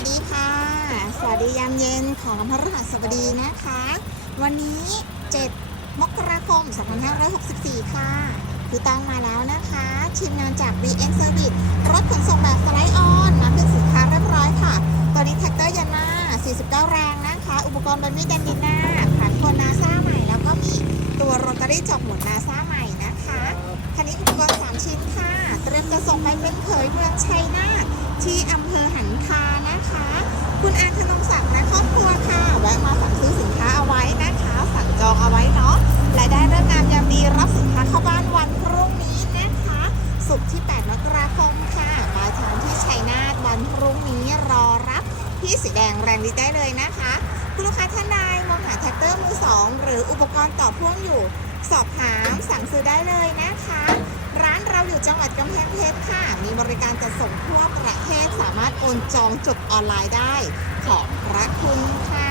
วัสดีค่ะ สวัสดียามเย็นของวันพฤหัสบดีนะคะ วันนี้ 7 มกราคม 2564 ค่ะพี่ต้องมาแล้วนะคะ ทีมงานจาก BN Service รถขนส่งแบบสไลด์ออนมาเป็นสินค้าเรียบร้อยค่ะ ตัวนี้แท็กเตอร์ยาน่า49 แรงนะคะ อุปกรณ์บนมีแดนดิน่าผ่านคนนาซาใหม่ แล้วก็มีตัวโรตารี่จอบหมุนนาซาใหม่นะคะคันนี้อุปกรณ์ 3 ชิ้นค่ะ เตรียมจะส่งไปเป็นเผยเมืองชัยนาท วันพรุ่งนี้รอรับที่สีแดงแรงดีได้เลยนะคะ คุณลูกค้าท่านใดมองหาแท็กเตอร์มือสองหรืออุปกรณ์ต่อพ่วงอยู่ สอบถามสั่งซื้อได้เลยนะคะ ร้านเราอยู่จังหวัดกำแพงเพชรค่ะ มีบริการจัดส่งทั่วประเทศสามารถโอนจองจบออนไลน์ได้ ขอบพระคุณค่ะ